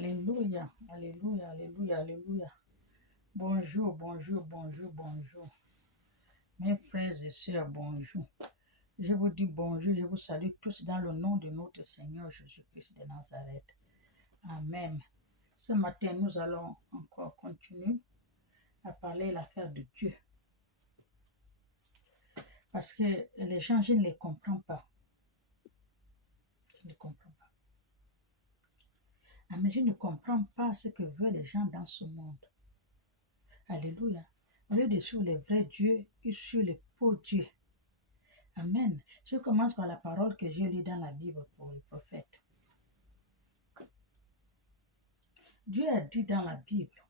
Alléluia, alléluia, alléluia, alléluia. Bonjour, bonjour, bonjour, bonjour. Mes frères et sœurs, bonjour. Je vous dis bonjour, je vous salue tous dans le nom de notre Seigneur Jésus-Christ de Nazareth. Amen. Ce matin, nous allons encore continuer à parler de l'affaire de Dieu. Parce que les gens, je ne les comprends pas. Je ne les comprends pas. Mais je ne comprends pas ce que veulent les gens dans ce monde. Alléluia. Au lieu de suivre les vrais dieux, ils suivent les faux dieux. Amen. Je commence par la parole que j'ai lue dans la Bible pour les prophètes. Dieu a dit dans la Bible,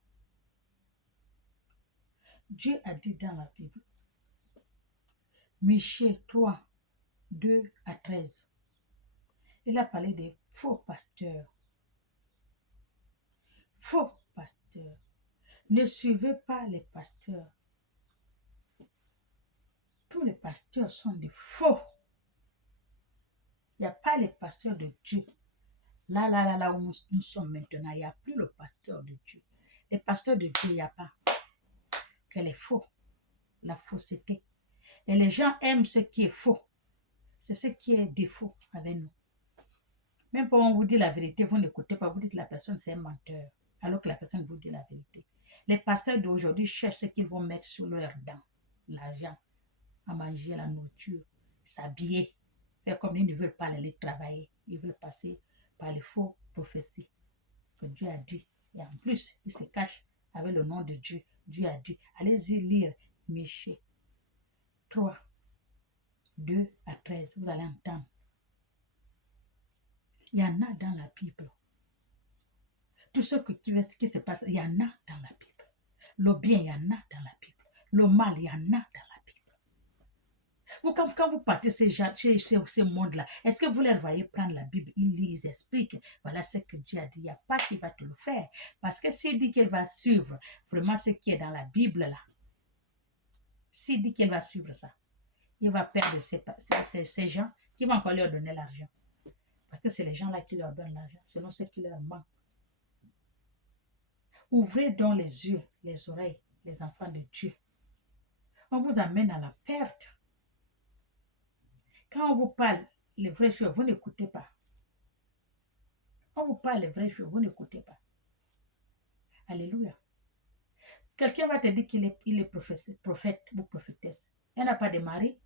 Michée 3, 2 à 13, il a parlé des faux pasteurs. Faux pasteurs. Ne suivez pas les pasteurs. Tous les pasteurs sont des faux. Il n'y a pas les pasteurs de Dieu. Là où nous sommes maintenant, il n'y a plus le pasteur de Dieu. Les pasteurs de Dieu, il n'y a pas que les faux, la fausseté. Et les gens aiment ce qui est faux. C'est ce qui est défaut avec nous. Même quand on vous dit la vérité, vous n'écoutez pas, vous dites que la personne c'est un menteur, alors que la personne vous dit la vérité. Les pasteurs d'aujourd'hui cherchent ce qu'ils vont mettre sur leurs dents. L'argent, à manger, la nourriture, s'habiller, faire comme ils ne veulent pas aller travailler. Ils veulent passer par les faux prophéties que Dieu a dit. Et en plus, ils se cachent avec le nom de Dieu. Dieu a dit, allez-y lire Michée 3, 2 à 13. Vous allez entendre. Il y en a dans la Bible. Tout ce qui se passe, il y en a dans la Bible. Le bien, il y en a dans la Bible. Le mal, il y en a dans la Bible. Vous, quand vous partez ces mondes-là, est-ce que vous les voyez prendre la Bible? Ils lisent, ils expliquent. Voilà ce que Dieu a dit. Il n'y a pas qui va te le faire. Parce que s'il dit qu'il va suivre vraiment ce qui est dans la Bible, là, s'il dit qu'il va suivre ça, il va perdre ces gens qui vont encore leur donner l'argent. Parce que c'est les gens-là qui leur donnent l'argent, selon ce qui leur manque. Ouvrez donc les yeux, les oreilles, les enfants de Dieu. On vous amène à la perte. Quand on vous parle les vraies choses, vous n'écoutez pas. On vous parle les vraies choses, vous n'écoutez pas. Alléluia. Quelqu'un va te dire qu'il est prophète ou prophétesse. Elle n'a pas de mari.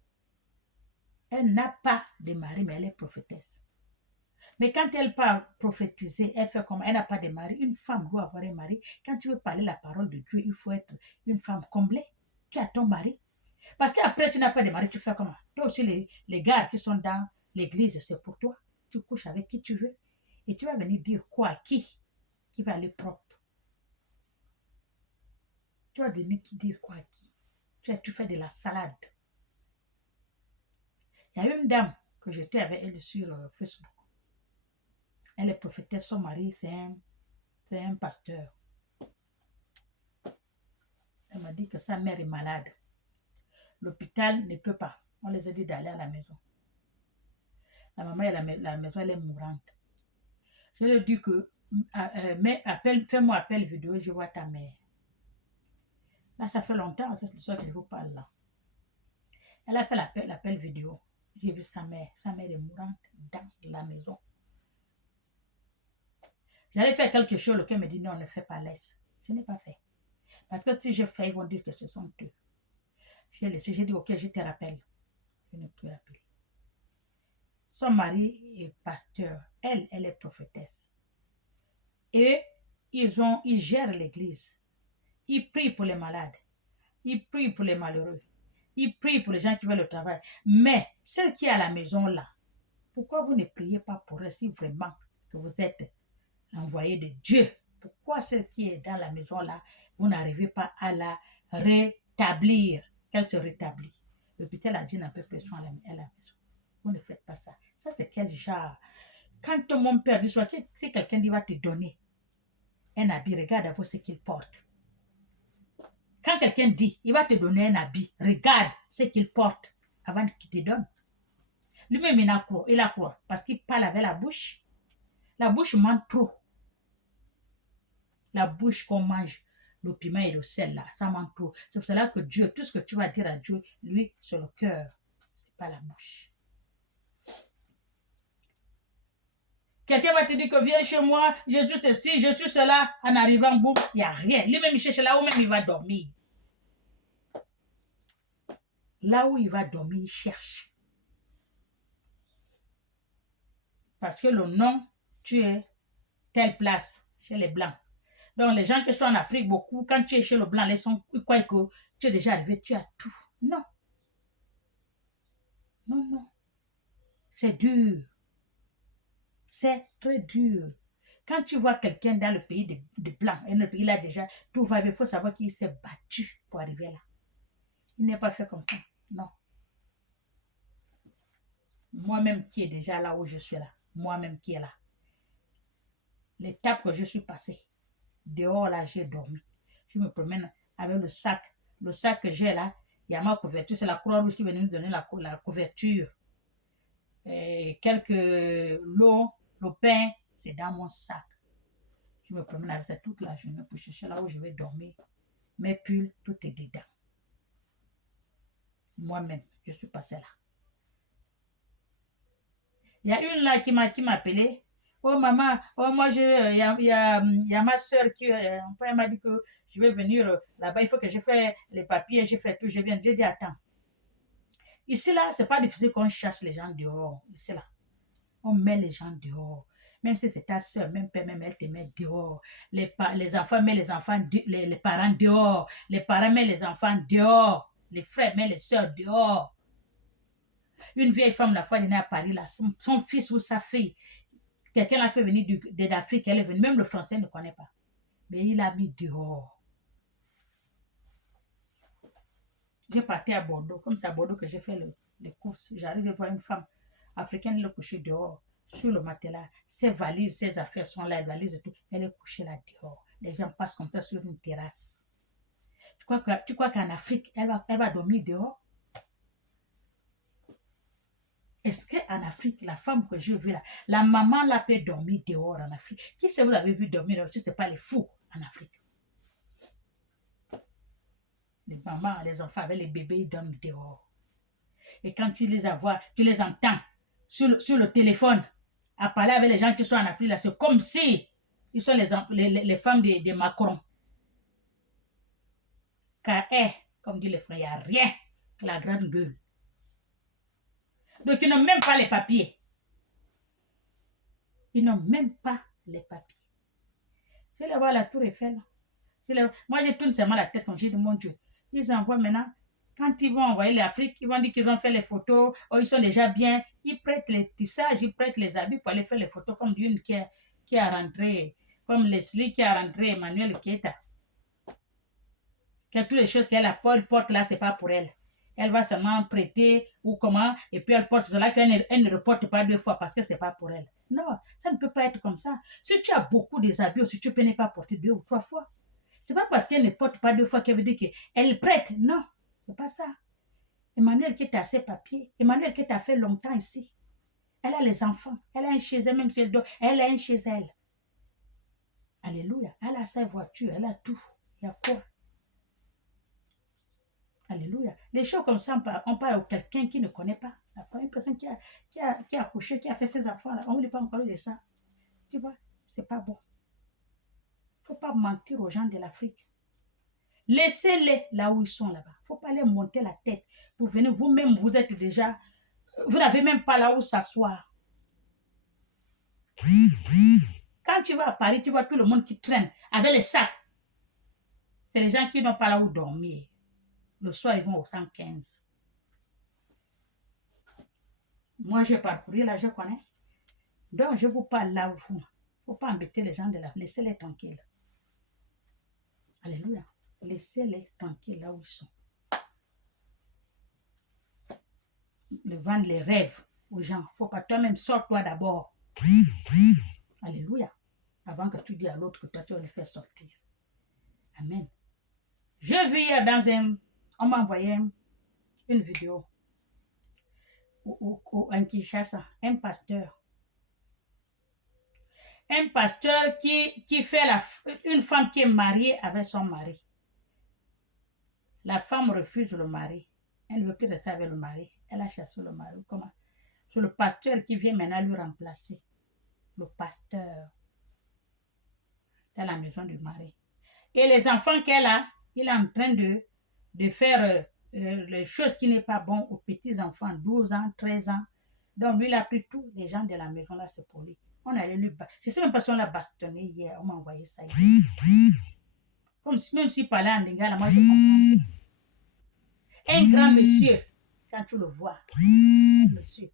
Elle n'a pas de mari, mais elle est prophétesse. Mais quand elle parle prophétiser, elle fait comme elle n'a pas de mari. Une femme doit avoir un mari. Quand tu veux parler la parole de Dieu, il faut être une femme comblée. Tu as ton mari. Parce qu'après, tu n'as pas de mari, tu fais comment? Toi aussi, les gars qui sont dans l'église, c'est pour toi. Tu couches avec qui tu veux. Et tu vas venir dire quoi à qui va aller propre. Tu vas venir dire quoi à qui? Tu fais de la salade. Il y a une dame que j'étais avec elle sur Facebook. Elle est prophétesse, son mari, c'est un pasteur. Elle m'a dit que sa mère est malade. L'hôpital ne peut pas. On les a dit d'aller à la maison. La maman, la maison, elle est mourante. Je lui ai dit que, fais-moi appel vidéo, je vois ta mère. Là, ça fait longtemps, c'est l'histoire que je vous parle là. Elle a fait l'appel vidéo. J'ai vu sa mère. Sa mère est mourante dans la maison. J'allais faire quelque chose, le cœur me dit non, ne fais pas, laisse. Je n'ai pas fait. Parce que si je fais, ils vont dire que ce sont eux. J'ai laissé, j'ai dit ok, je te rappelle. Je ne peux appeler. Son mari est pasteur. Elle est prophétesse. Et ils gèrent l'église. Ils prient pour les malades. Ils prient pour les malheureux. Ils prient pour les gens qui veulent le travail. Mais celle qui est à la maison là, pourquoi vous ne priez pas pour elle si vraiment que vous êtes envoyé de Dieu? Pourquoi celle qui est dans la maison là, vous n'arrivez pas à la rétablir? Qu'elle se rétablit. L'hôpital a dit n'a pas pression à la maison. Vous ne faites pas ça. Ça, c'est quel genre? Quand mon père dit, soit si quelqu'un dit va te donner un habit, regarde d'abord ce qu'il porte. Quand quelqu'un dit, il va te donner un habit, regarde ce qu'il porte avant qu'il te donne. Lui-même, il a quoi? Parce qu'il parle avec la bouche. La bouche ment trop. La bouche qu'on mange, le piment et le sel, là, ça manque trop. C'est pour cela que Dieu, tout ce que tu vas dire à Dieu, lui, c'est le cœur, c'est pas la bouche. Quelqu'un va te dire que viens chez moi, je suis ceci, je suis cela. En arrivant, boum, il n'y a rien. Lui-même, il cherche là où même il va dormir. Là où il va dormir, il cherche. Parce que le nom, tu es telle place chez les Blancs. Donc, les gens qui sont en Afrique, beaucoup, quand tu es chez le Blanc, ils croient que tu es déjà arrivé, tu as tout. Non. Non, non. C'est dur. C'est très dur. Quand tu vois quelqu'un dans le pays de Blancs, et le pays là déjà, tout va bien, il faut savoir qu'il s'est battu pour arriver là. Il n'est pas fait comme ça. Non. Moi-même qui est déjà là où je suis là, moi-même qui est là, l'étape que je suis passée, dehors là, j'ai dormi. Je me promène avec le sac que j'ai là, il y a ma couverture, c'est la Croix-Rouge qui est venue nous donner la couverture. Et l'eau, le pain, c'est dans mon sac. Je me promène avec ça toute la journée pour chercher là où je vais dormir. Mes pulls, tout est dedans. Moi-même, je suis passée là. Il y a une là qui m'a appelé. Oh maman, oh moi, il y a ma soeur qui elle m'a dit que je vais venir là-bas, il faut que je fasse les papiers, je fais tout, je viens. J'ai dit attends. Ici là, c'est pas difficile qu'on chasse les gens dehors. Ici là, on met les gens dehors. Même si c'est ta soeur, même père, même elle te met dehors. Les enfants mettent les parents dehors. Les parents mettent les enfants dehors. Les frères mettent les soeurs dehors. Une vieille femme, la fois, elle est née à Paris, là, son fils ou sa fille, quelqu'un l'a fait venir d'Afrique, elle est venue, même le français ne connaît pas. Mais il l'a mis dehors. J'ai parti à Bordeaux, comme c'est à Bordeaux que j'ai fait les courses. J'arrive à voir une femme africaine, elle est couchée dehors, sur le matelas. Ses valises, ses affaires sont là, les valises et tout. Elle est couchée là dehors. Les gens passent comme ça sur une terrasse. Tu crois qu'en Afrique, elle va dormir dehors? Est-ce qu'en Afrique, la femme que j'ai vue là, la maman là peut dormir dehors en Afrique? Qui c'est vous avez vu dormir dehors si ce n'est pas les fous en Afrique? Les mamans, les enfants avec les bébés, ils dorment dehors. Et quand tu les vois, tu les entends sur le téléphone à parler avec les gens qui sont en Afrique là, c'est comme si ils sont les femmes de Macron. Car, comme dit les frères, il n'y a rien que la grande gueule. Donc, ils n'ont même pas les papiers. Ils n'ont même pas les papiers. Je vais voir la tour Eiffel. Moi, je tourne seulement la tête comme je dis, mon Dieu. Ils envoient maintenant, quand ils vont envoyer l'Afrique, ils vont dire qu'ils ont fait les photos, oh, ils sont déjà bien. Ils prêtent les tissages, ils prêtent les habits pour aller faire les photos, comme d'une qui a rentré, comme Leslie qui a rentré Emmanuel Keita. Que toutes les choses qu'elle porte là, c'est pas pour elle. Elle va seulement prêter ou comment, et puis elle porte cela qu'elle ne reporte pas 2 fois parce que c'est pas pour elle. Non, ça ne peut pas être comme ça. Si tu as beaucoup des habits, aussi tu peux ne pas porter 2 ou 3 fois. C'est pas parce qu'elle ne porte pas 2 fois qu'elle veut dire qu'elle prête. Non, c'est pas ça. Emmanuel qui a ses papiers, Emmanuel qui a fait longtemps ici. Elle a les enfants, elle a un chez elle, même si elle dort, elle a un chez elle. Alléluia. Elle a sa voiture, elle a tout. Il y a quoi? Alléluia. Les choses comme ça, on parle à quelqu'un qui ne connaît pas. La première personne qui a accouché, qui a fait ses enfants, là, on ne lui parle pas encore de ça. Tu vois, c'est pas bon. Il ne faut pas mentir aux gens de l'Afrique. Laissez-les là où ils sont là-bas. Il ne faut pas les monter la tête pour venir. Vous-même, vous êtes déjà... Vous n'avez même pas là où s'asseoir. Quand tu vas à Paris, tu vois tout le monde qui traîne avec les sacs. C'est les gens qui n'ont pas là où dormir. Le soir, ils vont au 115. Moi, j'ai parcouru là, je connais. Donc, je vous parle là où vous. Il ne faut pas embêter les gens de là. Laissez-les tranquilles. Alléluia. Laissez-les tranquilles là où ils sont. Le vendre les rêves aux gens. Il ne faut pas toi-même, sors-toi d'abord. Alléluia. Avant que tu dis à l'autre que toi, tu vas le faire sortir. Amen. Je vis on m'a envoyé une vidéo en Kinshasa, un pasteur. Un pasteur qui fait une femme qui est mariée avec son mari. La femme refuse le mari. Elle ne veut plus rester avec le mari. Elle a chassé le mari. Comment? C'est le pasteur qui vient maintenant lui remplacer. Le pasteur dans la maison du mari. Et les enfants qu'elle a, il est en train de faire les choses qui n'est pas bon aux petits enfants, 12 ans, 13 ans. Donc lui, il a pris tous les gens de la maison là, c'est pour lui. On allait lui battre. Je ne sais même pas si on l'a bastonné hier, on m'a envoyé ça hier. Comme si, même s'il parlait en lingala, moi je comprends. Un grand monsieur, quand tu le vois, un monsieur.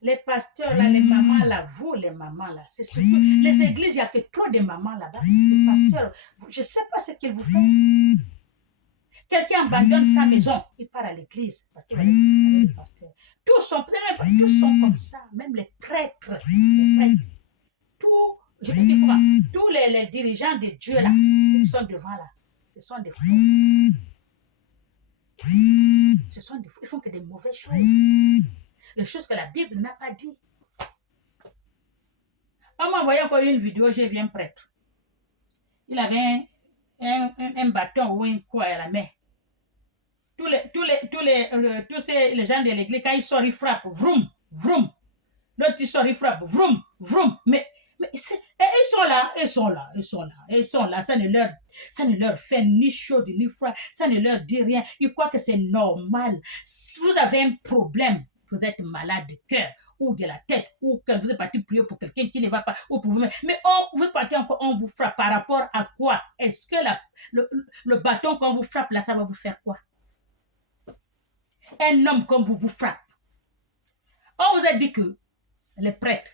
Les pasteurs là, les mamans là, vous les mamans là, c'est surtout les églises, il n'y a que trop de mamans là-bas. Les pasteurs, je ne sais pas ce qu'ils vous font. Quelqu'un abandonne sa maison, il part à l'église parce qu'il va avec le pasteur. Tous sont comme ça, même les prêtres. Je te dis comment, tous les dirigeants de Dieu là, qui sont devant là, ce sont des faux. Ce sont des faux. Ils font que des mauvaises choses. Les choses que la Bible n'a pas dit. On m'a envoyé encore une vidéo, j'ai vu un prêtre. Il avait un bâton ou une quoi à la main. Tous les gens de l'église, quand ils sortent, ils frappent. Vroom, vroom. L'autre, il sort, il frappe. Vroom, vroom. Mais ils sont là. Ça ne leur fait ni chaud ni froid. Ça ne leur dit rien. Ils croient que c'est normal. Si vous avez un problème, vous êtes malade de cœur ou de la tête, ou que vous êtes parti prier pour quelqu'un qui ne va pas, ou pour vous-même. Mais vous partez encore, on vous frappe par rapport à quoi? Est-ce que le bâton qu'on vous frappe là, ça va vous faire quoi? Un homme comme vous frappe. On vous a dit que les prêtres,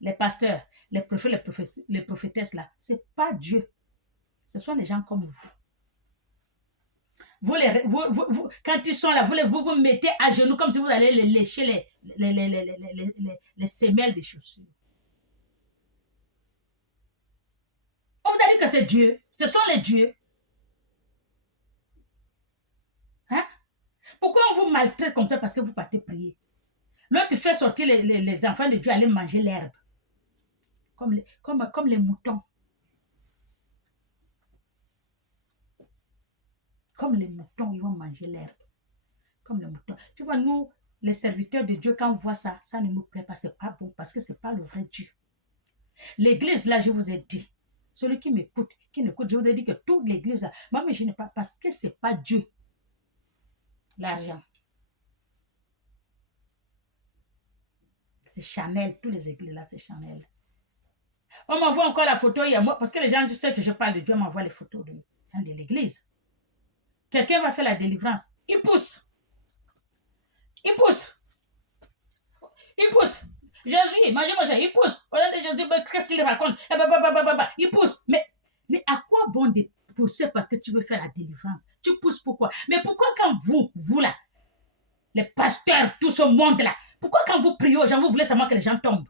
les pasteurs, les prophètes, les prophétesses là, c'est pas Dieu. Ce sont les gens comme vous. Quand ils sont là, vous mettez à genoux comme si vous allez les lécher les semelles des chaussures. On vous a dit que c'est Dieu. Ce sont les dieux. Hein? Pourquoi on vous maltraite comme ça parce que vous partez prier? L'autre fait sortir les enfants de Dieu aller manger l'herbe. Comme les moutons. Comme les moutons, ils vont manger l'herbe. Comme les moutons. Tu vois, nous, les serviteurs de Dieu, quand on voit ça, ça ne nous plaît pas, c'est pas bon, parce que c'est pas le vrai Dieu. L'église, là, je vous ai dit, celui qui m'écoute, qui n'écoute, je vous ai dit que toute l'église, là, moi, mais je n'ai pas, parce que c'est pas Dieu. L'argent. C'est Chanel, toutes les églises, là, c'est Chanel. On m'envoie encore la photo, il y a moi, parce que les gens, je sais que je parle de Dieu, m'envoient les photos de l'église. Quelqu'un va faire la délivrance. Il pousse. Il pousse. Il pousse. Jésus, mangez, il pousse. Au nom de Jésus, qu'est-ce qu'il raconte? Il pousse. Mais à quoi bon de pousser parce que tu veux faire la délivrance? Tu pousses pourquoi? Mais pourquoi quand vous là, les pasteurs, tout ce monde-là, pourquoi quand vous priez aux gens, vous voulez seulement que les gens tombent?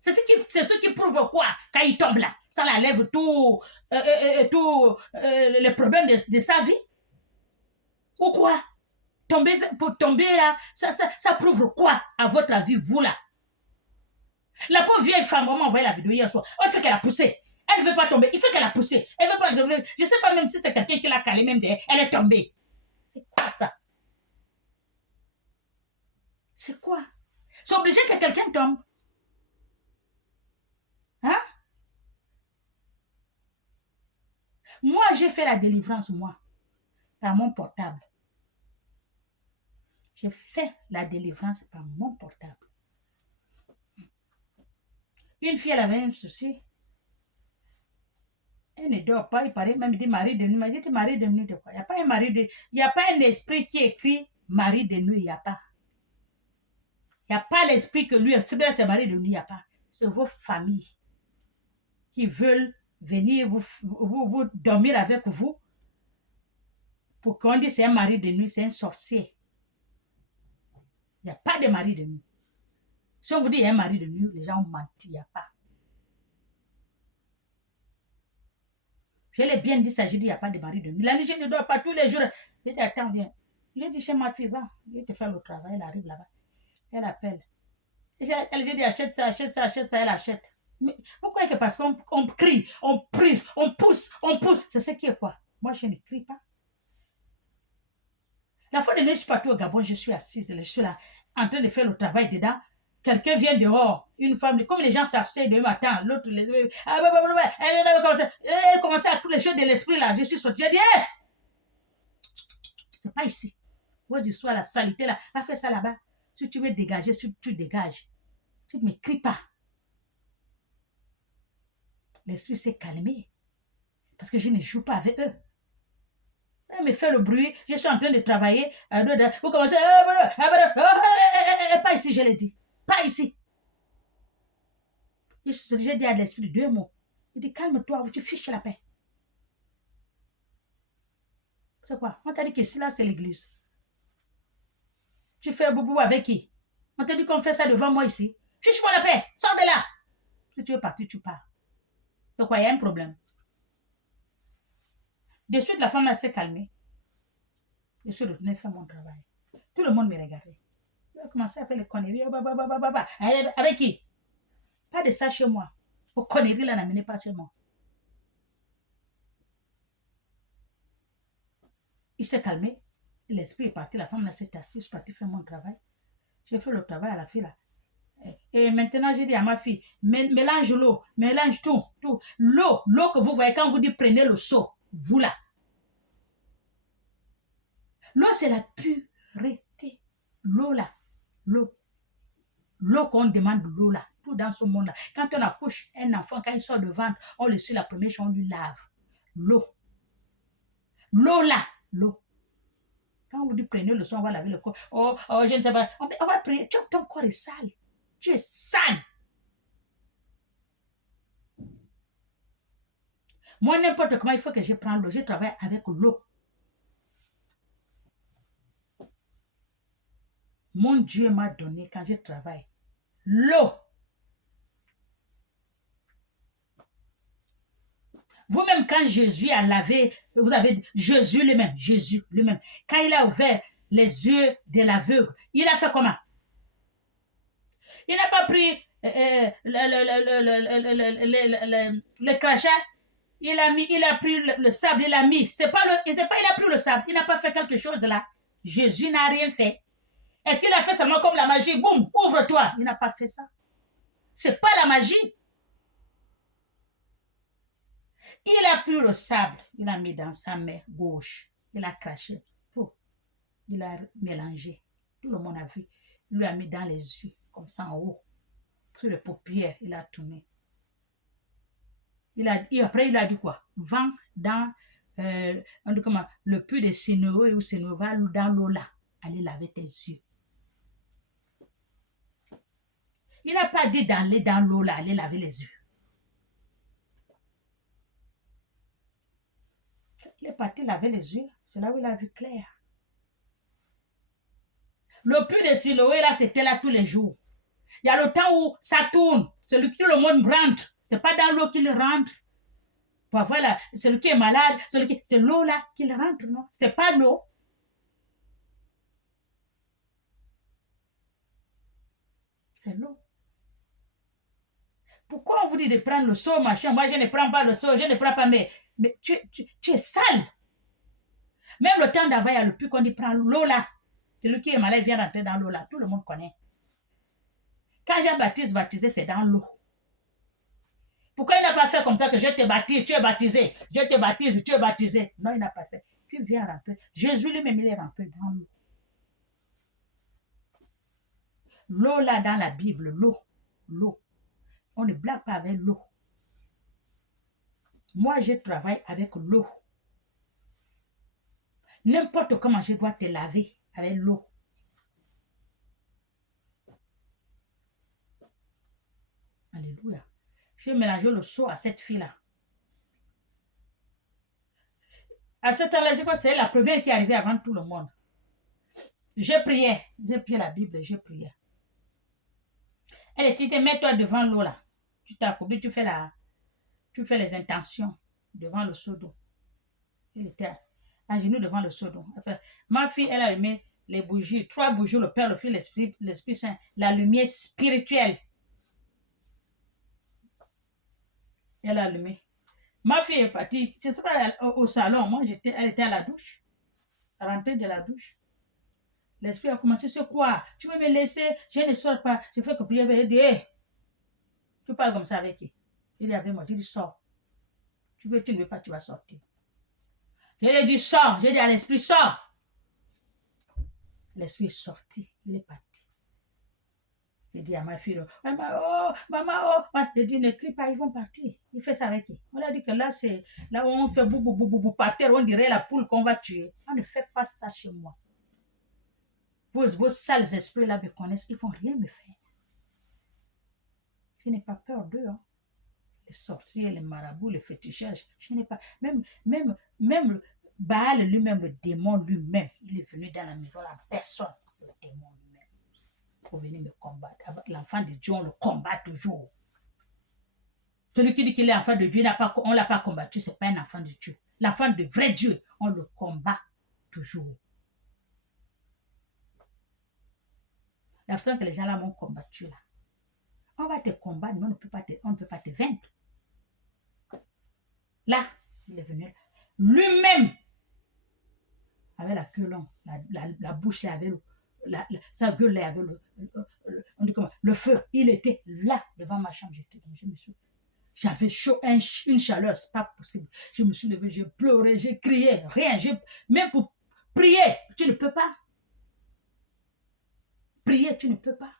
C'est ce qui prouve quoi quand ils tombent là? Ça enlève tous les problèmes de sa vie? Ou quoi? Pour tomber là, ça prouve quoi à votre avis, vous là? La pauvre vieille femme, on m'a envoyé la vidéo hier soir, on fait qu'elle a poussé. Elle ne veut pas tomber, il fait qu'elle a poussé. Elle veut pas, je ne sais pas même si c'est quelqu'un qui l'a calé même derrière, elle est tombée. C'est quoi ça? C'est quoi? C'est obligé que quelqu'un tombe. Hein? Moi, j'ai fait la délivrance, moi, par mon portable. J'ai fait la délivrance par mon portable. Une fille, elle avait un souci. Elle ne dort pas, il paraît même dit mari de nuit. Mais j'ai dit mari de nuit de quoi? Il n'y a pas un esprit qui écrit mari de nuit, il n'y a pas. Il n'y a pas l'esprit que lui, c'est mari de nuit, il n'y a pas. C'est vos familles qui veulent venir vous dormir avec vous pour qu'on dise c'est un mari de nuit, c'est un sorcier. Il n'y a pas de mari de nuit. Si on vous dit il y a un mari de nuit, les gens ont menti, il n'y a pas. Je l'ai bien dit ça, j'ai dit il n'y a pas de mari de nuit. La nuit, je ne dors pas tous les jours. J'ai dit attends, viens. J'ai dit chez ma fille, va, je vais te faire le travail, elle arrive là-bas. Elle appelle. J'ai dit achète ça, achète ça, achète ça, elle achète. Mais vous croyez que parce qu'on crie, on prie, on pousse, c'est ce qui est quoi? Moi, je ne crie pas. La fois de je suis partie au Gabon, je suis assise, je suis là, en train de faire le travail dedans. Quelqu'un vient dehors, une femme, comme les gens s'asseyent demain matin, l'autre les. Elle commençait à tous les choses de l'esprit là. Je suis sortie, j'ai dit, hé! C'est pas ici. Vos histoires, la saleté là, va faire ça là-bas. Si tu veux dégager, si tu dégages. Tu ne me cries pas. L'esprit s'est calmé. Parce que je ne joue pas avec eux. Elle me fait le bruit, je suis en train de travailler. Vous commencez. Pas ici, je l'ai dit. Pas ici. J'ai dit à l'esprit 2 mots. Il dit calme-toi, tu fiches la paix. C'est quoi? On t'a dit que ici, là, c'est l'église. Tu fais boubou avec qui? On t'a dit qu'on fait ça devant moi ici. Fiche-moi la paix, sors de là. Si tu veux partir, tu pars. C'est quoi? Il y a un problème. De suite, la femme s'est calmée. Je suis retournée faire mon travail. Tout le monde me regardait. Il a commencé à faire les conneries. Avec qui? Pas de ça chez moi. Aux conneries, là, n'amenez pas chez moi. Il s'est calmé. L'esprit est parti. La femme là s'est assise. Je suis partie faire mon travail. J'ai fait le travail à la fille là. Et maintenant, j'ai dit à ma fille, mélange l'eau, mélange tout. L'eau que vous voyez quand vous dites prenez le seau, vous là. L'eau, c'est la pureté. L'eau là, l'eau qu'on demande, l'eau là, tout dans ce monde là. Quand on accouche un enfant, quand il sort de ventre, on le suit la première chose, on lui lave. L'eau là, l'eau. Quand vous dites prenez le sang, on va laver le corps. Oh, je ne sais pas. On va prier. Ton corps est sale. Tu es sale. Moi, n'importe comment, il faut que je prenne l'eau. Je travaille avec l'eau. Mon Dieu m'a donné, quand je travaille, l'eau. Vous-même, quand Jésus a lavé, vous avez Jésus lui-même, quand il a ouvert les yeux de l'aveugle, il a fait comment? Il n'a pas pris le crachat, il a pris le sable, il a mis. Il a pris le sable, il n'a pas fait quelque chose là. Jésus n'a rien fait. Est-ce qu'il a fait seulement comme la magie? Boum, ouvre-toi. Il n'a pas fait ça. C'est pas la magie. Il a pris le sable, il a mis dans sa main gauche. Il a craché tout. Il a mélangé. Tout le monde a vu. Il lui a mis dans les yeux, comme ça en haut. Sur les paupières, il a tourné. Après, il a dit quoi? Vent dans le puits de Sénéo ou Sénéval dans l'eau là. Allez laver tes yeux. Il n'a pas dit d'aller dans l'eau là, aller laver les yeux. Il est parti laver les yeux. C'est là où il a vu clair. Le puits de Siloé, là, c'était là tous les jours. Il y a le temps où ça tourne. Celui que tout le monde rentre. Ce n'est pas dans l'eau qu'il rentre. Voilà, celui qui est malade, c'est l'eau là qu'il rentre, non? Ce n'est pas l'eau. C'est l'eau. Pourquoi on vous dit de prendre le seau, machin? Moi, je ne prends pas le seau, je ne prends pas, mais tu es sale. Même le temps d'avant, il y a le puits qu'on dit prends l'eau là. Celui qui est malade vient rentrer dans l'eau là. Tout le monde connaît. Quand Jean-Baptiste baptisé, c'est dans l'eau. Pourquoi il n'a pas fait comme ça que je te baptise, tu es baptisé, je te baptise, tu es baptisé? Non, il n'a pas fait. Tu viens rentrer. Jésus lui-même, il est rentré dans l'eau. L'eau là dans la Bible, l'eau. On ne blague pas avec l'eau. Moi, je travaille avec l'eau. N'importe comment je dois te laver avec l'eau. Alléluia. Je vais mélanger le seau à cette fille-là. À ce temps-là, je crois que c'est la première qui est arrivée avant tout le monde. Je priais. J'ai pris la Bible, je priais. Elle était, mets-toi devant l'eau là. Tu t'accourbes, tu fais les intentions devant le seau d'eau. Elle était à genoux devant le seau d'eau. Ma fille, elle a aimé les bougies, 3 bougies, le Père, le Fils, l'Esprit Saint, la lumière spirituelle. Elle a allumé. Ma fille est partie, je ne sais pas, au salon, moi, elle était à la douche, rentrée de la douche. L'Esprit a commencé, c'est quoi? Tu veux me laisser? Je ne sors pas. Je fais que prier, elle dit, hey, tu parles comme ça avec qui? Il est avec moi, je dis, sors. Tu veux, tu ne veux pas, tu vas sortir. Je lui ai dit, sors. J'ai dit à l'Esprit, sors. L'Esprit est sorti, il est parti. J'ai dit à ma fille, maman, oh. J'ai dit, ne crie pas, ils vont partir. Il fait ça avec qui? On a dit que là, c'est là où on fait boubou par terre, on dirait la poule qu'on va tuer. On ne fait pas ça chez moi. Vos sales esprits là me connaissent, ils ne vont rien me faire. Je n'ai pas peur d'eux. Hein. Les sorciers, les marabouts, les féticheurs, je n'ai pas. Même Baal lui-même, le démon lui-même, il est venu dans la maison, la personne, le démon lui-même, pour venir me combattre. L'enfant de Dieu, on le combat toujours. Celui qui dit qu'il est enfant de Dieu, on ne l'a pas combattu, ce n'est pas un enfant de Dieu. L'enfant de vrai Dieu, on le combat toujours. La façon que les gens là m'ont combattu là. On va te combattre, mais on ne peut pas te vaincre. Là, il est venu. Lui-même, avec la queue longue, la bouche là, avec sa gueule là, avec on dit comment, le feu. Il était là, devant ma chambre. J'avais chaud, une chaleur, c'est pas possible. Je me suis levée, j'ai pleuré, j'ai crié, rien. Même pour prier, tu ne peux pas. Prier, tu ne peux pas.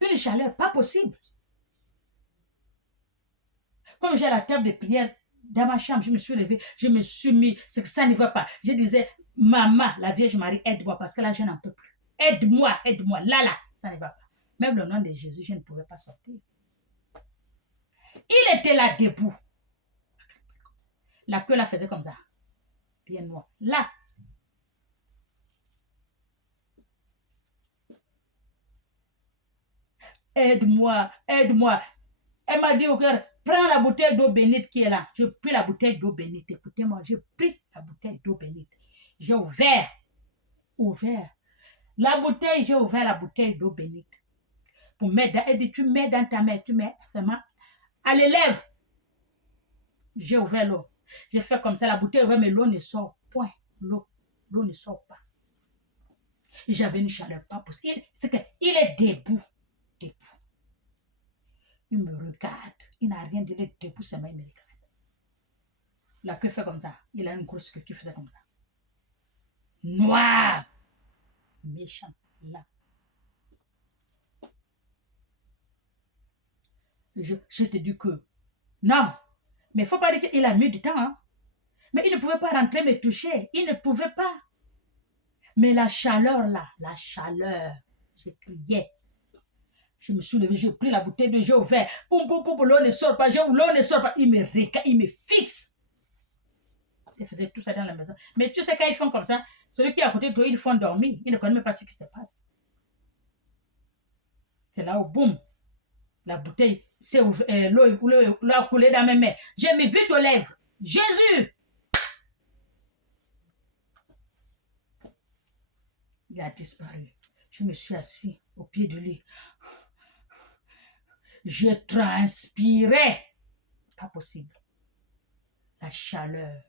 Une chaleur, pas possible. Comme j'ai la table de prière dans ma chambre, je me suis levée, je me suis mis, c'est que ça ne va pas. Je disais, maman, la Vierge Marie, aide-moi, parce que là, je n'en peux plus. Aide-moi, là, ça ne va pas. Même le nom de Jésus, je ne pouvais pas sortir. Il était là debout. La queue la faisait comme ça. Bien noir. Là. Aide-moi. Elle m'a dit au cœur, prends la bouteille d'eau bénite qui est là. J'ai pris la bouteille d'eau bénite. Écoutez-moi, j'ai pris la bouteille d'eau bénite. J'ai ouvert. La bouteille, j'ai ouvert la bouteille d'eau bénite. Pour mettre, elle dit, tu mets dans ta main, tu mets vraiment à l'élève. J'ai ouvert l'eau. J'ai fait comme ça, la bouteille ouverte, mais l'eau ne sort point. L'eau ne sort pas. J'avais une chaleur pas possible. C'est qu'il est debout. Il me regarde. Il n'a rien dit, il est debout, c'est moi, il me regarde. La queue fait comme ça. Il a une grosse queue qui faisait comme ça. Noir. Méchant. Là. Je te dis que non. Mais il ne faut pas dire qu'il a mis du temps. Hein. Mais il ne pouvait pas rentrer me toucher. Il ne pouvait pas. Mais la chaleur là, je criais. Je me suis levée, j'ai pris la bouteille de j'ai ouvert. Poum, l'eau ne sort pas, l'eau ne sort pas. Il me regarde, il me fixe. Il faisait tout ça dans la maison. Mais tu sais, quand ils font comme ça, celui qui est à côté de toi, ils font dormir. Ils ne connaissent même pas ce qui se passe. C'est là où, boum, la bouteille, l'eau a coulé dans mes mains. J'ai mis vite aux lèvres. Jésus! Il a disparu. Je me suis assis au pied de lui. Je transpirais. Pas possible. La chaleur.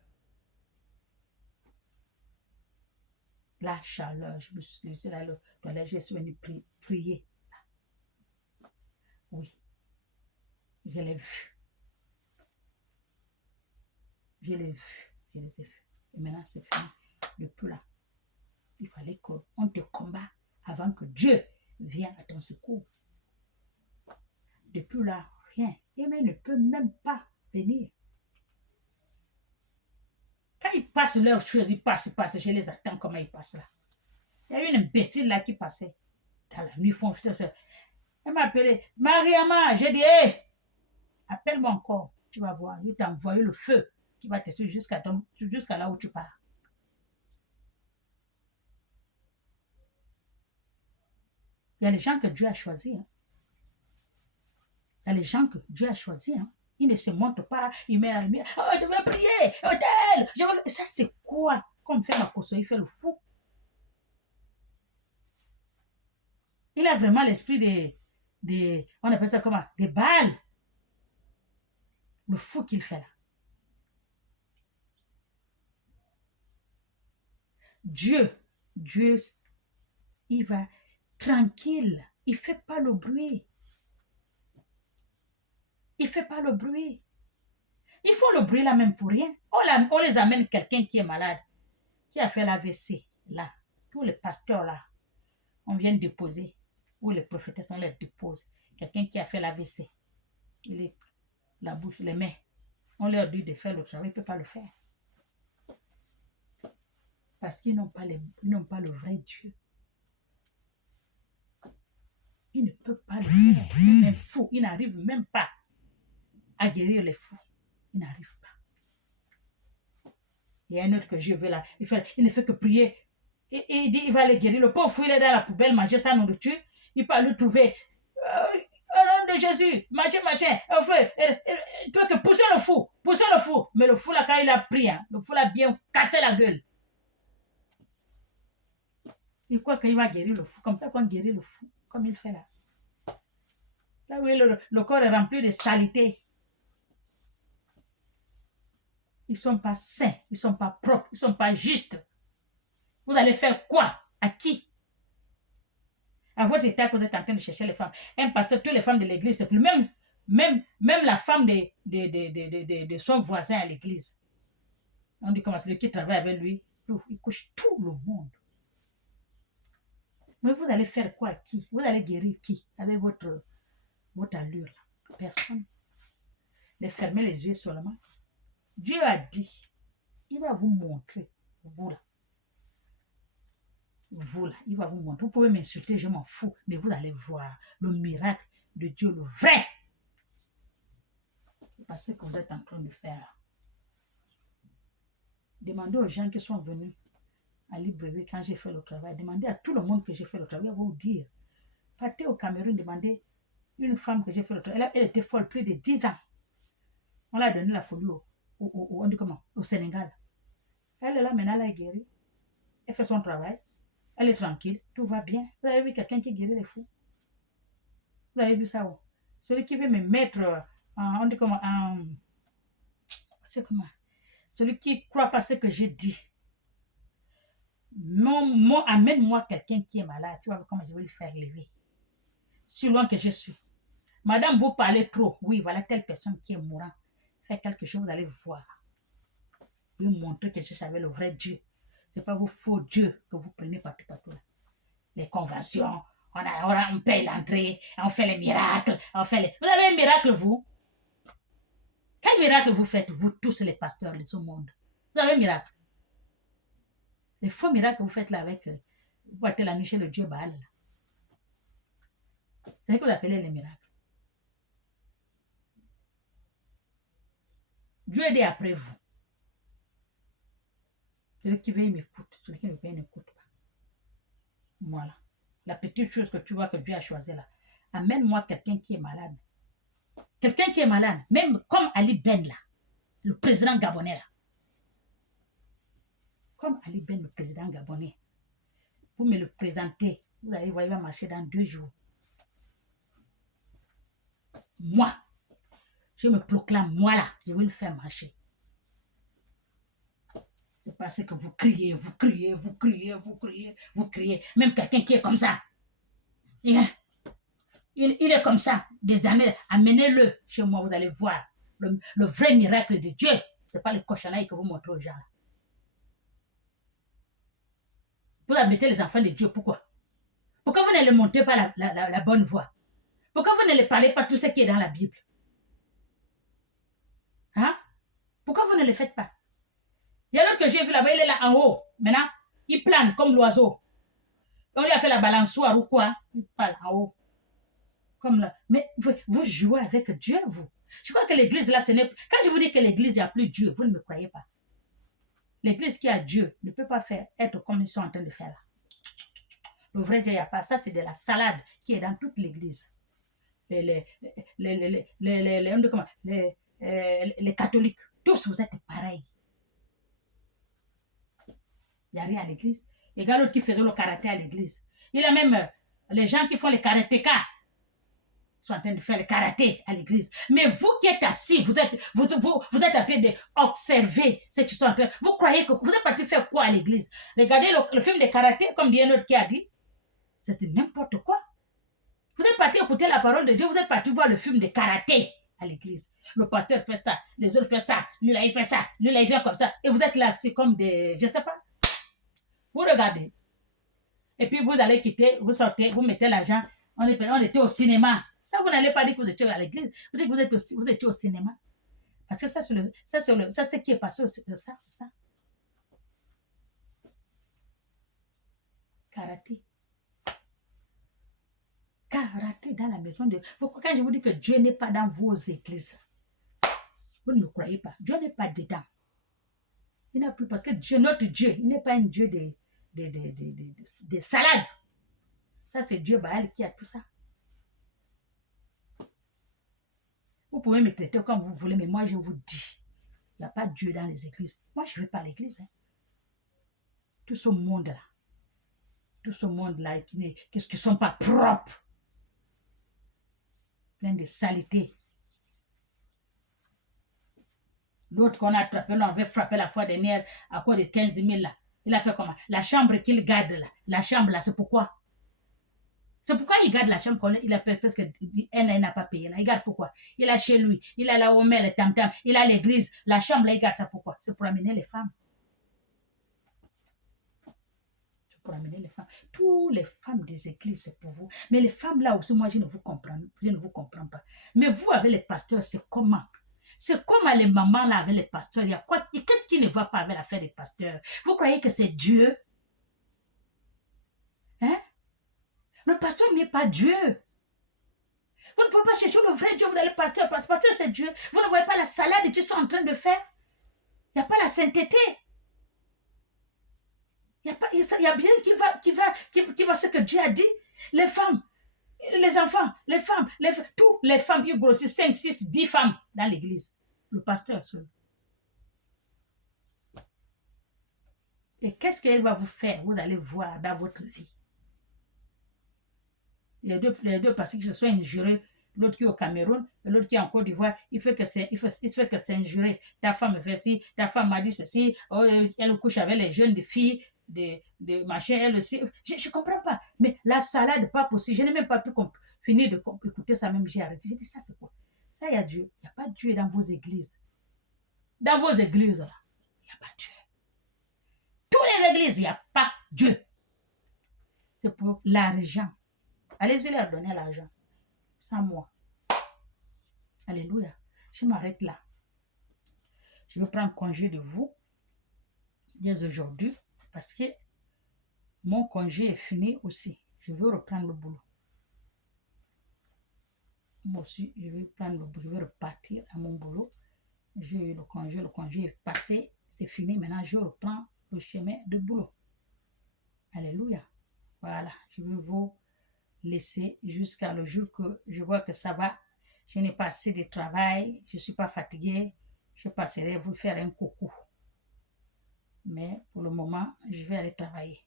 Je me suis laissé là, je suis venu prier. Oui. Je l'ai vu. Je les ai vus. Et maintenant, c'est fini. Depuis là, il fallait qu'on te combat avant que Dieu vienne à ton secours. Depuis là, rien. Et mais ne peut même pas venir. Quand ils passent leur chose, ils passent. Je les attends comment ils passent là. Il y a une imbécile là qui passait. Dans la nuit, elle m'a appelé. Mariama, j'ai dit, hé, appelle-moi encore. Tu vas voir, je vais t'envoyer le feu qui va te suivre jusqu'à là où tu pars. Il y a les gens que Dieu a choisis. Hein. Il y a les gens que Dieu a choisis. Hein. Ils ne se montrent pas. Ils mettent, oh, je vais prier. Ça, c'est quoi? Comme fait ma il fait le fou. Il a vraiment l'esprit on appelle ça comment? Des balles. Le fou qu'il fait là. Dieu, il va tranquille. Il ne fait pas le bruit. Il ne fait pas le bruit. Ils font le bruit là même pour rien. On les amène quelqu'un qui est malade, qui a fait l'AVC, là. Tous les pasteurs là, on vient déposer, ou les prophétesses, on les dépose. Quelqu'un qui a fait l'AVC, il est la bouche, les mains. On leur dit de faire le travail, il ne peut pas le faire. Parce qu'ils n'ont pas le vrai Dieu. Ils ne peuvent pas le faire. Même un fou, il n'arrive même pas à guérir les fous. Il n'arrive pas. Il y a un autre que je veux là. Il ne fait que prier. Il dit il va les guérir. Le pauvre fou, il est dans la poubelle, manger sa nourriture. Il peut aller trouver. Au nom de Jésus, machin. Toi que poussez le fou. Mais le fou là, quand il a pris, hein, le fou là bien cassé la gueule. Il croit qu'il va guérir le fou. Comme ça qu'on guérit le fou, comme il fait là. Là où le corps est rempli de saleté. Ils ne sont pas sains, ils ne sont pas propres, ils ne sont pas justes. Vous allez faire quoi? À qui? À votre état que vous êtes en train de chercher les femmes. Un pasteur, toutes les femmes de l'église, c'est plus même la femme de son voisin à l'église. On dit comment celui qui travaille avec lui, il couche tout le monde. Mais vous allez faire quoi à qui? Vous allez guérir qui? Avec votre allure là? Personne. Les fermer les yeux seulement. Dieu a dit, il va vous montrer, vous là, il va vous montrer. Vous pouvez m'insulter, je m'en fous, mais vous allez voir le miracle de Dieu, le vrai. Parce que vous êtes en train de faire. Demandez aux gens qui sont venus à Libreville quand j'ai fait le travail. Demandez à tout le monde que j'ai fait le travail. Ils vont vous dire. Partez au Cameroun, demandez une femme que j'ai fait le travail. Elle était folle, plus de 10 ans. On l'a donné la folie on dit comment? Au Sénégal. Elle est là maintenant, elle est guérie. Elle fait son travail. Elle est tranquille. Tout va bien. Vous avez vu quelqu'un qui guérit les fous? Vous avez vu ça? Celui qui veut me mettre, on dit comment? C'est comment? Celui qui ne croit pas ce que j'ai dit. Amène-moi quelqu'un qui est malade. Tu vois comment je vais le faire lever. Si loin que je suis. Madame, vous parlez trop. Oui, voilà telle personne qui est mourante. Faites quelque chose, vous allez voir. Vous montrer que je savais le vrai Dieu. Ce n'est pas vos faux dieux que vous prenez partout là. Les conventions, on paye l'entrée, on fait les miracles, Vous avez un miracle, vous? Quel miracle vous faites, vous tous les pasteurs de ce monde? Vous avez un miracle? Les faux miracles que vous faites là avec, vous partez la nuit chez le Dieu Baal. C'est ce que vous appelez les miracles. Dieu est après vous. Celui qui veut, il m'écoute. Celui qui ne veut pas, il n'écoute pas. Voilà. La petite chose que tu vois que Dieu a choisi là. Amène-moi quelqu'un qui est malade. Quelqu'un qui est malade, même comme Ali Ben là, le président gabonais là. Comme Ali Ben, le président gabonais. Vous me le présentez. Vous allez voir, il va marcher dans 2 jours. Moi, je me proclame, moi là, je vais le faire marcher. C'est parce que vous criez. Même quelqu'un qui est comme ça. Il est comme ça, des années. Amenez-le chez moi, vous allez voir. Le vrai miracle de Dieu. Ce n'est pas le cochonnerie que vous montrez aux gens. Vous admettez les enfants de Dieu, pourquoi? Pourquoi vous ne les montrez pas la bonne voie? Pourquoi vous ne les parlez pas tout ce qui est dans la Bible? Hein? Pourquoi vous ne le faites pas? Il y a l'autre que j'ai vu là-bas, il est là en haut. Maintenant, il plane comme l'oiseau. On lui a fait la balançoire ou quoi? Il parle en haut. Comme là. Mais vous jouez avec Dieu, vous. Je crois que l'église là, ce n'est pas. Quand je vous dis que l'église, il n'y a plus Dieu, vous ne me croyez pas. L'église qui a Dieu ne peut pas être comme ils sont en train de faire là. Le vrai Dieu, il n'y a pas. Ça, c'est de la salade qui est dans toute l'église. Les catholiques, tous vous êtes pareils. Il n'y a rien à l'église. Il y a l'autre qui faisait le karaté à l'église. Il a même Les gens qui font les karatékas sont en train de faire le karaté à l'église. Mais vous qui êtes assis, vous êtes en train d'observer ce qui sont en train. Vous croyez que vous êtes parti faire quoi à l'église? Regardez le film de karaté, comme dit un autre qui a dit. C'est n'importe quoi. Vous êtes parti écouter la parole de Dieu, vous êtes parti voir le film de karaté à l'église. Le pasteur fait ça, les autres font ça, lui là il fait ça, lui là il vient comme ça. Et vous êtes là, c'est comme des, je sais pas. Vous regardez. Et puis vous allez quitter, vous sortez, vous mettez l'argent. On était au cinéma. Ça, vous n'allez pas dire que vous étiez à l'église. Vous dites que vous étiez au cinéma. Parce que ça, c'est ce qui est passé au c'est ça. Karaté. Karaté dans la maison de... Quand je vous dis que Dieu n'est pas dans vos églises, vous ne me croyez pas. Dieu n'est pas dedans. Il n'a plus... Parce que Dieu, notre Dieu, il n'est pas un Dieu de salades. Ça, c'est Dieu Baal qui a tout ça. Vous pouvez me traiter comme vous voulez, mais moi, je vous dis, il n'y a pas de Dieu dans les églises. Moi, je ne vais pas à l'église. Hein. Tout ce monde-là, qui ne sont pas propres, plein de saleté. L'autre qu'on a attrapé, on avait frappé la fois dernière à cause de 15 000 là. Il a fait comment? La chambre qu'il garde là, c'est pourquoi? C'est pourquoi il garde la chambre il a parce que elle n'a pas payé là. Il garde pourquoi? Il a chez lui, il a là où on met le tam-tam, il a l'église, la chambre là, il garde ça pourquoi? C'est pour amener les femmes. C'est pour amener les femmes. Toutes les femmes des églises, c'est pour vous. Mais les femmes là aussi, moi, je ne vous comprends pas. Mais vous, avec les pasteurs, c'est comment? C'est comme les mamans là avec les pasteurs. Il y a quoi? Qu'est-ce qui ne va pas avec l'affaire des pasteurs? Vous croyez que c'est Dieu? Hein? Le pasteur n'est pas Dieu. Vous ne pouvez pas chercher le vrai Dieu, vous allez le pasteur. Parce que le pasteur, c'est Dieu. Vous ne voyez pas la salade qu'ils sont en train de faire? Il n'y a pas la sainteté. Il y a bien qui va ce que Dieu a dit. Les femmes, les enfants, toutes les femmes, ils grossissent 5, 6, 10 femmes dans l'église. Le pasteur seul. Et qu'est-ce qu'elle va vous faire? Vous allez voir dans votre vie. Les deux pasteurs qui se sont injurés, l'autre qui est au Cameroun, l'autre qui est en Côte d'Ivoire, il fait que c'est injuré. Ta femme fait ci, ta femme m'a dit ceci, oh, elle couche avec les jeunes filles, de machin, elle aussi. Je ne comprends pas. Mais la salade, pas possible. Je n'ai même pas pu finir d'écouter ça, même j'ai arrêté. J'ai dit, ça c'est quoi? Ça, il y a Dieu. Il n'y a pas Dieu dans vos églises. Dans vos églises, là, il n'y a pas Dieu. Toutes les églises, il n'y a pas Dieu. C'est pour l'argent. Allez-y leur donner l'argent. Sans moi. Alléluia. Je m'arrête là. Je vais prendre congé de vous dès aujourd'hui parce que mon congé est fini aussi. Je veux reprendre le boulot. Moi aussi, je vais prendre le boulot. Je vais repartir à mon boulot. J'ai eu le congé est passé, c'est fini. Maintenant, je reprends le chemin de boulot. Alléluia. Voilà, je vais vous laisser jusqu'à le jour que je vois que ça va. Je n'ai pas assez de travail, je ne suis pas fatiguée. Je passerai vous faire un coucou. Mais pour le moment, je vais aller travailler.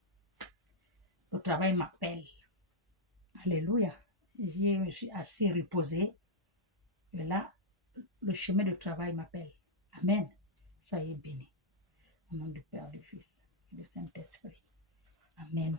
Le travail m'appelle. Alléluia. Je me suis assez reposée. Et là, le chemin de travail m'appelle. Amen. Soyez bénis. Au nom du Père, du Fils et du Saint-Esprit. Amen.